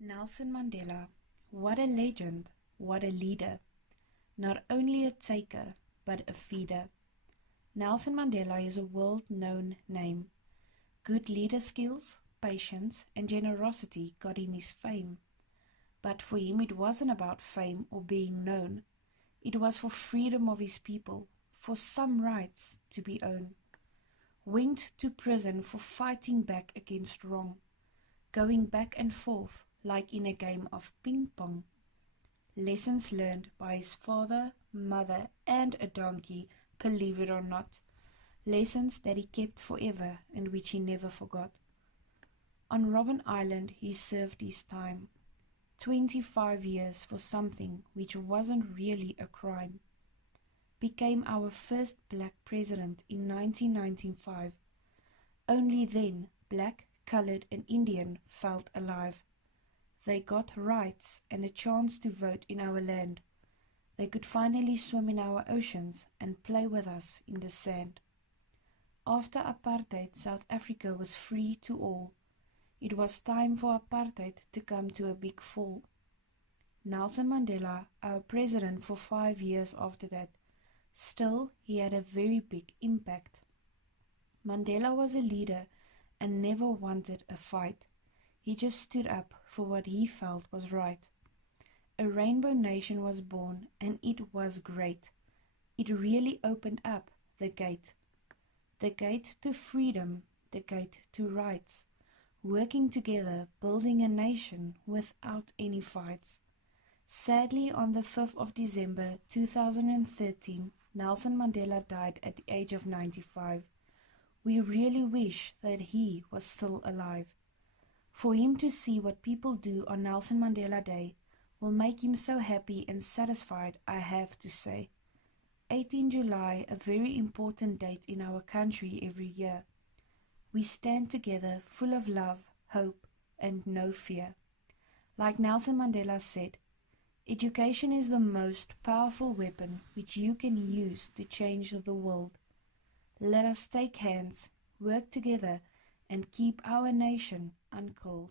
Nelson Mandela, what a legend, what a leader. Not only a taker, but a feeder. Nelson Mandela is a world-known name. Good leader skills, patience, and generosity got him his fame. But for him it wasn't about fame or being known. It was for freedom of his people, for some rights to be owned. Went to prison for fighting back against wrong, going back and forth like in a game of ping-pong. Lessons learned by his father, mother, and a donkey, believe it or not. Lessons that he kept forever and which he never forgot. On Robben Island he served his time. 25 years for something which wasn't really a crime. Became our first black president in 1995. Only then black, colored, and Indian felt alive. They got rights and a chance to vote in our land. They could finally swim in our oceans and play with us in the sand. After apartheid, South Africa was free to all. It was time for apartheid to come to a big fall. Nelson Mandela, our president for 5 years after that, still he had a very big impact. Mandela was a leader and never wanted a fight. He just stood up for what he felt was right. A rainbow nation was born and it was great. It really opened up the gate. The gate to freedom, the gate to rights. Working together, building a nation without any fights. Sadly, on the 5th of December 2013, Nelson Mandela died at the age of 95. We really wish that he was still alive. For him to see what people do on Nelson Mandela Day will make him so happy and satisfied, I have to say. 18 July, a very important date in our country every year. We stand together full of love, hope, and no fear. Like Nelson Mandela said, education is the most powerful weapon which you can use to change the world. Let us take hands, work together, and keep our nation uncalled.